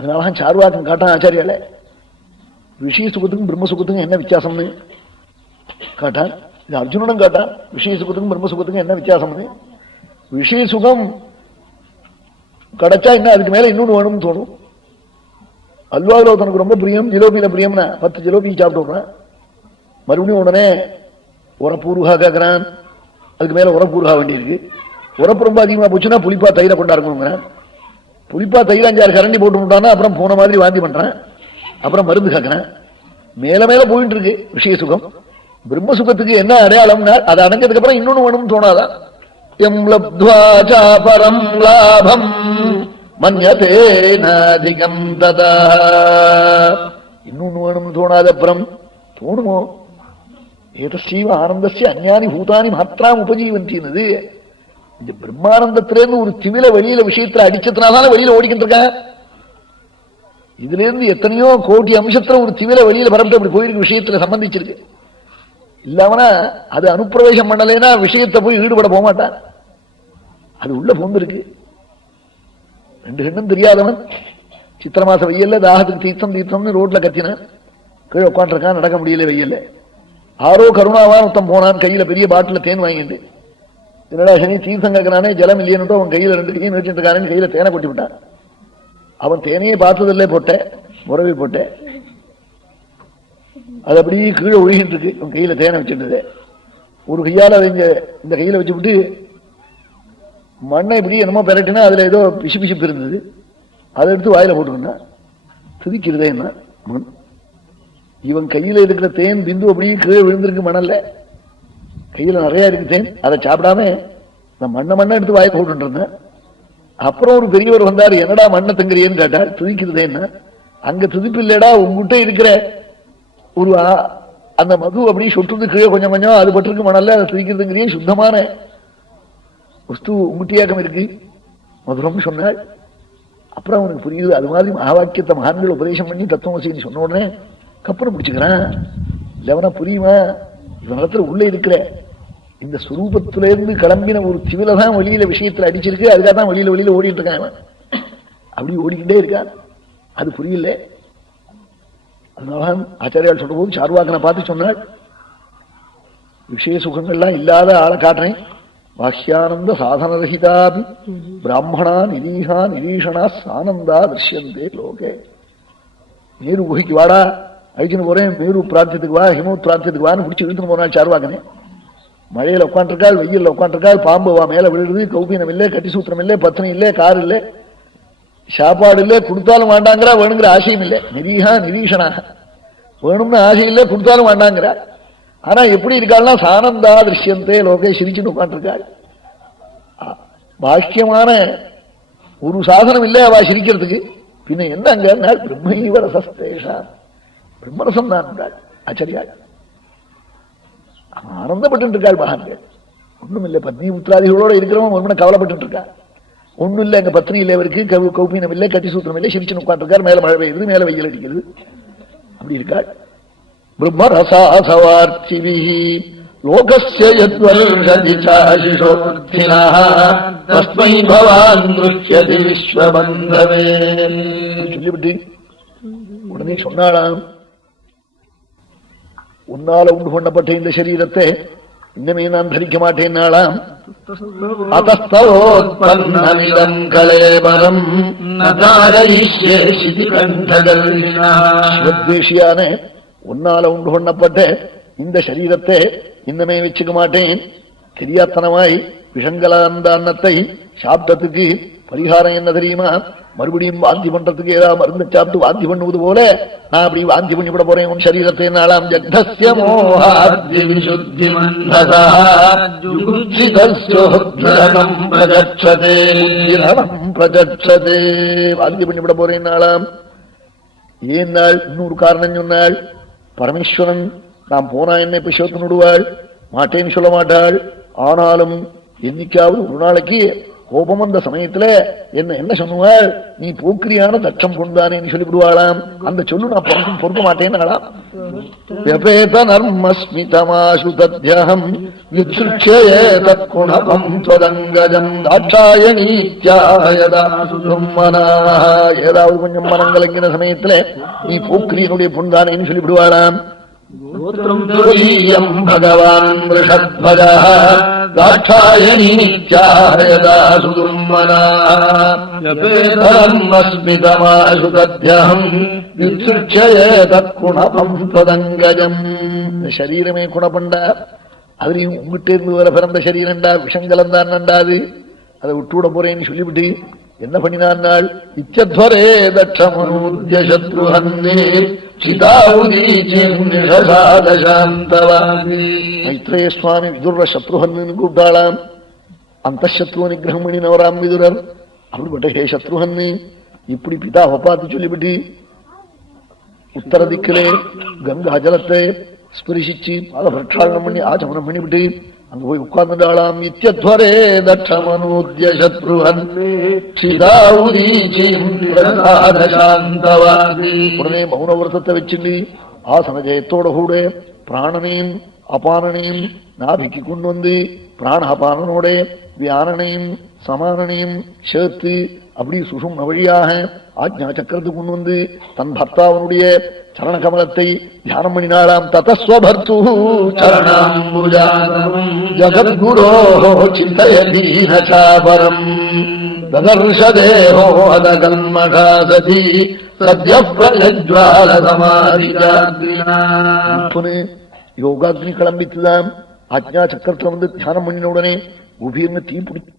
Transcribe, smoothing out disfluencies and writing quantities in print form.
அதனால சார்வாக்கம் காட்டான் ஆச்சாரியால. விஷய சுகத்துக்கும் பிரம்ம சுகத்துக்கும் என்ன வித்தியாசம்னு காட்டான். இது அர்ஜுனனும் காட்டான். விஷய சுகத்துக்கும் பிரம்ம சுகத்துக்கும் என்ன வித்தியாசம்னு. விஷய சுகம் கிடைச்சா இன்னும் அதுக்கு மேல இன்னொன்னு வேணும்னு தோணும். அல்வாவில் தனக்கு ரொம்ப பிரியம், ஜிலோபியில பிரியம்னா 10 ஜிலோபி சாப்பிட்டு விடுறான். மறுபடியும் உடனே உரப்பூர்வா கேட்கிறான். அதுக்கு மேல உரப்பூர்வா வேண்டியிருக்கு. உரப்பு ரொம்ப அதிகமா போச்சுன்னா புளிப்பா தயிரை கொண்டாடுங்கிறான். புளிப்பா தயிர் 5-6 கரண்டி போட்டு விட்டான்னா அப்புறம் போன மாதிரி வாந்தி பண்றான். அப்புறம் மருந்து கேட்கிறான். மேல மேல போயிட்டு இருக்கு விஷய சுகம். பிரம்ம சுகத்துக்கு என்ன அடையாளம்னா அதை அடைஞ்சதுக்கு அப்புறம் இன்னொன்னு வேணும்னு தோணாதான். எம் லப்த்வா பரம் லாபம் மன்யதேனாதிகம் ததா. இன்னொன்னு வேணும்னு தோணாத அப்புறம் தோணுமோ? ஏதஸ்யைவ ஆனந்தஸ்ய அஞ்ஞானி பூதானி மாத்திராம் உபஜீவந்தினது. இந்த பிரம்மானந்தத்திலேருந்து ஒரு திமில வெளியில விஷயத்துல அடிச்சதுனால வெளியில ஓடிக்கிட்டு இருக்கான். இதுல இருந்து எத்தனையோ கோடி அம்சத்துல ஒரு திமில வெளியில பரப்பிட்டு அப்படி போயிருக்கு, விஷயத்துல சம்பந்திச்சிருக்கு. இல்லாமனா அது அனுப்பிரவேசம் பண்ணலைன்னா விஷயத்தை போய் ஈடுபட போக மாட்டான். அது உள்ள போந்திருக்கு. 2 கண்ணும் தெரியாதவன் சித்திர மாச வெயில்ல தாகத்துக்கு தீர்த்தம் தீர்த்தம்னு ரோட்ல கத்தினான். கீழே உட்காந்துருக்கான், நடக்க முடியல வெயில்ல. ஆரோ கருணாவான் ஒருத்தன் போனான், கையில பெரிய பாட்டில தேன் வாங்கிட்டு. என்னடா சனி தீர்த்தம் கேட்கறானே, ஜலம் இல்லையன்னுட்டு அவன் கையில 2 கையும் வச்சுட்டு இருக்கானு கையில தேனை கொட்டி விட்டான். அவன் தேனையே பார்த்ததில்லை, போட்டேன் முறவி போட்டேன். அது அப்படியே கீழே ஒழுகிட்டு இருக்கு. அவன் கையில தேனை வச்சுட்டது. ஒரு கையால இந்த கையில வச்சுவிட்டு மண்ணை இப்படி என்னமோ பெரட்டினா அதுல ஏதோ பிசு பிசுப்பு இருந்தது. அதை எடுத்து வாயில போட்டுக்கணும். துதிக்கிறதே என்ன மண். இவன் கையில இருக்கிற தேன் பிந்து அப்படியே கீழே விழுந்திருக்கு மணல்ல. கையில நிறைய இருக்கு தேன். அதை சாப்பிடாம நான் மண்ணை எடுத்து வாயை போட்டு இருந்தேன். அப்புறம் ஒரு பெரியவர் வந்தார். என்னடா மண்ணை தங்குறியன்னு கேட்டார். துதிக்கிறதே என்ன? அங்க துதிப்பு இல்லடா, உங்ககிட்ட இருக்கிற ஒரு அந்த மது அப்படியே சொட்டுறது கீழே கொஞ்சம் கொஞ்சம் அது பட்டிருக்கு மணல்ல. அதை துதிக்கிறதுங்கிறியே சுத்தமான வஸ்து உங்கட்டியாக்கம் இருக்கு மதுரம் சொன்னாள். அப்புறம் அவனுக்கு புரியுது. அது மாதிரி மகாவாக்கியத்தை மகான்கள் உபதேசம் பண்ணி தத்துவமசின்னு சொன்ன உடனே கப்பனை பிடிச்சுக்கிறான். இல்லவனா புரியுமா? இவனிடத்துல உள்ள இருக்கிற இந்த சுரூபத்திலிருந்து கிளம்பின ஒரு திவில தான் வெளியில விஷயத்துல அடிச்சிருக்கு. அதுக்காக தான் வெளியில ஓடிட்டு இருக்கான். அப்படி ஓடிக்கிட்டே இருக்கான். அது புரியல. அதனால ஆச்சாரியால் சொல்ற போது சார்வாக்கனை பார்த்து சொன்னாள், விஷய சுகங்கள்லாம் இல்லாத ஆளை காட்டுறேன். வாக்கியானந்த சாதனரகிதாபி பிராமணா நிரீஷா நிரீஷனா சானந்தா திருஷ்யந்தே லோகே. மேரு குகைக்கு வாடா, அழிச்சுன்னு போறேன், மேரு பிரார்த்தத்துக்கு வா, ஹிமவத் பிரார்த்தத்துக்கு வான்னு பிடிச்சி இழுத்துன்னு போனாள் சார்வாக்கனே. மழையில உட்காந்துருக்காள், வெயில்ல உட்காந்துருக்காள், பாம்பு வா மேல விழுது, கௌபீனம் இல்லை, கட்டி சூத்திரம் இல்லை, பத்னி இல்லை, கார் இல்லை, சாப்பாடு இல்லை, கொடுத்தாலும் வேண்டாங்கிறா, வேணுங்கிற ஆசையும் இல்லை. நிரீஹா நிரீஷனாக வேணும்னு ஆசை இல்லை, கொடுத்தாலும் வேண்டாங்கிறா. ஆனா எப்படி இருக்காள்னா சானந்தா திருஷ்யந்தே லோகே, சிரிச்சுன்னு உட்காந்துருக்காள். பாக்கியமான ஒரு சாதனம் இல்லை அவ சிரிக்கிறதுக்கு. பின்ன என்ன அங்க பிரம்மைவ ரசஸ்தேஷா, பிரம்மரசம் தான் ஆச்சரியா. ஆனந்தப்பட்டு இருக்காள் மகான்கள். ஒண்ணும் இல்லை, பத்னி புத்திராதிகளோட இருக்கிறவன் ஒருமனை கவலைப்பட்டு இருக்கா. ஒண்ணும் இல்லை, எங்க பத்னி இல்லை, அவருக்கு கௌபீனம் இல்லை, கட்டி சூத்திரம் இல்லை, சிரிச்சுன்னு உட்காந்துருக்கார். மேல மழை பெய்யுது, மேல வெயில் அடிக்கிறது. அப்படி இருக்காள். பிரம்மரசாசவார்த்திபிஹி லோகஸ்ய யத்வர்ஷதி சாசிஷோர்த்தினஹ தஸ்மை பவான் த்ருஷ்யதி விஸ்வபந்தவே. சொல்லிவிட்டு உடனே சொன்னாளாம், உன்னால உண்டு பண்ணப்பட்ட இந்த சரீரத்தை இன்னமே நான் தரிக்க மாட்டேன்னாளாம். அதஸ்தவோத்பன்னமிதம் கலேபரம் நதாரயிஷ்யே சிதிகண்டகல்வினா. உன்னால உண்டு பண்ணப்பட்ட இந்த சரீரத்தை இன்னமே வச்சுக்க மாட்டேன். தெரியாத்தனமாய் விஷங்கள அந்த அன்னத்தை சாப்பிட்டதுக்கு பரிகாரம் என்ன தெரியுமா? மறுபடியும் வாந்தி பண்றதுக்கு ஏதாவது மருந்து சாப்பிட்டு வாந்தி பண்ணுவது போல நான் அப்படி வாந்தி பண்ணிவிட போறேன் உன் சரீரத்தை. நாளாம் ஜக்தஸ்ய மோஹாத்ய விசுத்தி மந்ததா ஜுகுப்சிதஸ்யோத்ரகம் பிரஜட்சதே பிரஜட்சதே. வாந்தி பண்ணிவிட போறேன் நாளாம். ஏன் நாள்? இன்னொரு காரணம் சொன்னாள். பரமேஸ்வரன் நாம் போனா என்னை பிசோத்து விடுவாள், மாட்டேன்னு சொல்ல மாட்டாள். ஆனாலும் என்னைக்காவது ஒரு நாளைக்கு கோபம் வந்த சமயத்துல என்ன சொல்லுவாள், நீ போக்கிரியான தட்சம் கொண்டானேன்னு சொல்லிவிடுவாளாம். அந்த சொல்லு நான் பொறுக்க மாட்டேன்னு நர்மஸ்மிதமாசு தத்யஹம் வித்ருக்ஷயே தத்குணபம் த்வதங்கஜம் தாட்சாயணீத்யாயதாசுமனாஹ. ஏதாவது கொஞ்சம் மனம் கலங்கின சமயத்துல நீ போக்கிரியனுடைய பொண்டானேன்னு சொல்லிவிடுவாளாம். பகவான் ரிஷத்வஜः தாட்சாயணீத்யாயதாசுமனாஹ தத்யஹம் வித்ருக்ஷயே தத்குணபம் த்வதங்கஜம். சரீரமே குணப்பண்டா, அதுலயும் உங்ககிட்ட இருந்து வர பிறந்த சரீரண்டா, விஷங்கலந்தான் நண்டாது, அதை விட்டுவிட போறேன்னு சொல்லிவிட்டு என்ன பண்ணினாள், இச்சத்வரே தட்சமனூத்ய சத்ருஹன்னே மைத்ரேய சுவாமி விதுர சத்ருஹன்னு கூப்பிட்டாளாம். அந்த சத்ருவ நிகிரகம் பண்ணினவராம் விதுரர். அப்படிப்பட்ட ஹே சத்ருஹன்னு இப்படி பிதாவை பார்த்து சொல்லிவிட்டு உத்தர திக்கிலே கங்கா ஜலத்தை ஸ்பரிசிச்சு அதை பிரட்சாளனம் பண்ணி ஆச்சமனம் பண்ணிவிட்டு அங்க போய் உட்கார்ந்துட்டாளாம். இத்தியத்வரே தட்சமனூத்ய சத்ருஹன்னே உடனே மௌனவிரதத்தை வச்சுண்டு ஆசன ஜெயத்தோட கூட பிராணனையும் அபானனையும் நாபிக்கு கொண்டு வந்து பிராணபானனோட வியானனையும் சமானனையும் சேர்த்து அப்படி சுஷும்ன வழியாக ஆஜ்ஞா சக்கரத்துக்கு கொண்டு வந்து தன் பர்த்தாவனுடைய சரண கமலத்தை தியானம் பண்ணினாளாம். ததஸ்வபர்த்து சரணாம்புஜாதம் ஜகத்குரோ சிந்தயதீனசாபரம் ததர்ஷதேஹோ அதகன்மகாசதி சத்ய பிரஜ்வால சமாதிகாக்னி. யோகாக்னி கிளம்பித்துதான் ஆஜ்ஞா சக்கரத்துல வந்து தியானம் பண்ணின உடனே உபீர்னு தீ பிடிச்சு